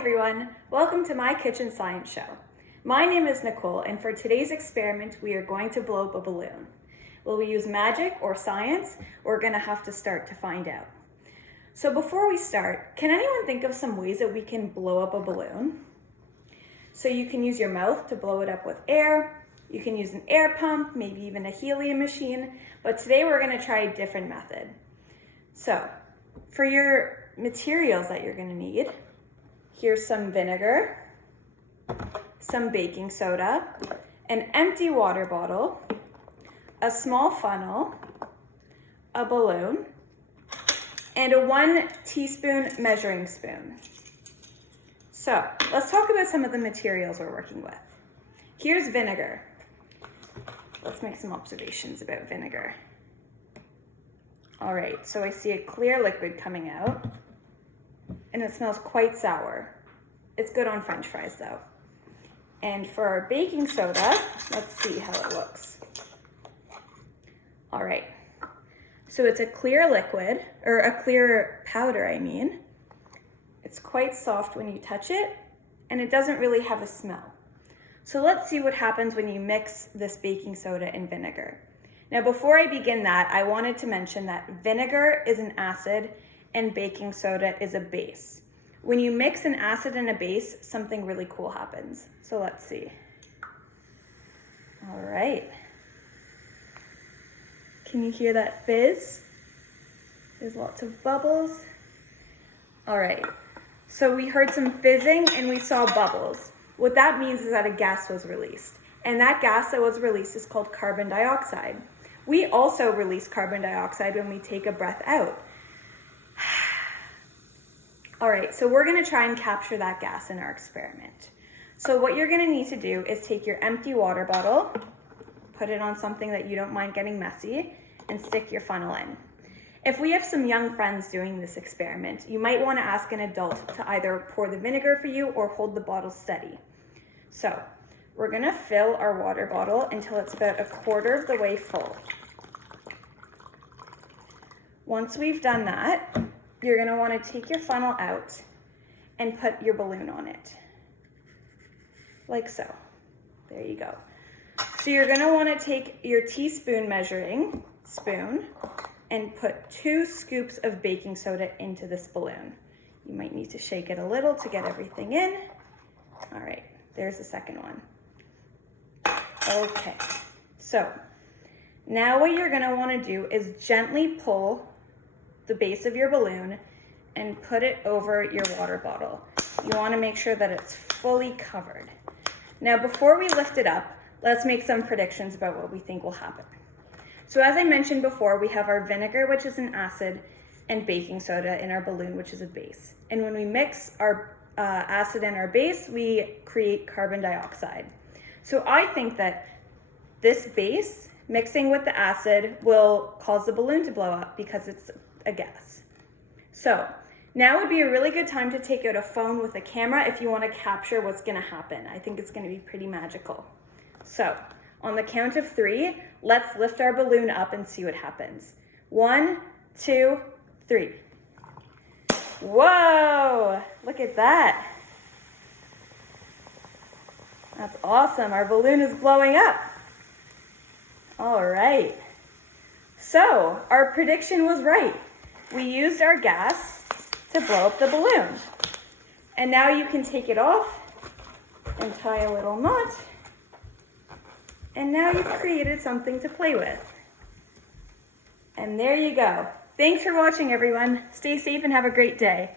everyone, welcome to my kitchen science show. My name is Nicole, and for today's experiment we are going to blow up a balloon. Will we use magic or science? We're going to have to start to find out. So before we start, can anyone think of some ways that we can blow up a balloon? So you can use your mouth to blow it up with air, you can use an air pump, maybe even a helium machine, but today we're going to try a different method. So for your materials that you're going to need, here's some vinegar, some baking soda, an empty water bottle, a small funnel, a balloon, and a 1 teaspoon measuring spoon. So let's talk about some of the materials we're working with. Here's vinegar. Let's make some observations about vinegar. All right, so I see a clear liquid coming out, and it smells quite sour. It's good on French fries though. And for our baking soda, let's see how it looks. All right, so it's a clear liquid, or a clear powder, I mean. It's quite soft when you touch it, and it doesn't really have a smell. So let's see what happens when you mix this baking soda and vinegar. Now before I begin that, I wanted to mention that vinegar is an acid and baking soda is a base. When you mix an acid and a base, something really cool happens. So let's see. All right. Can you hear that fizz? There's lots of bubbles. All right. So we heard some fizzing and we saw bubbles. What that means is that a gas was released. And that gas that was released is called carbon dioxide. We also release carbon dioxide when we take a breath out. All right, so we're gonna try and capture that gas in our experiment. So what you're gonna need to do is take your empty water bottle, put it on something that you don't mind getting messy, and stick your funnel in. If we have some young friends doing this experiment, you might wanna ask an adult to either pour the vinegar for you or hold the bottle steady. So we're gonna fill our water bottle until it's about 1/4 of the way full. Once we've done that, you're gonna wanna take your funnel out and put your balloon on it, like so. There you go. So you're gonna wanna take your teaspoon measuring spoon and put 2 scoops of baking soda into this balloon. You might need to shake it a little to get everything in. All right, there's the second one. Okay, so now what you're gonna wanna do is gently pull the base of your balloon and put it over your water bottle. You wanna make sure that it's fully covered. Now before we lift it up, let's make some predictions about what we think will happen. So as I mentioned before, we have our vinegar, which is an acid, and baking soda in our balloon, which is a base. And when we mix our acid and our base, we create carbon dioxide. So I think that this base mixing with the acid will cause the balloon to blow up because it's a gas. So now would be a really good time to take out a phone with a camera if you want to capture what's going to happen. I think it's going to be pretty magical. So on the count of 3, let's lift our balloon up and see what happens. 1, 2, 3. Whoa, look at that. That's awesome. Our balloon is blowing up. All right. So our prediction was right. We used our gas to blow up the balloon. And now you can take it off and tie a little knot. And now you've created something to play with. And there you go. Thanks for watching, everyone. Stay safe and have a great day.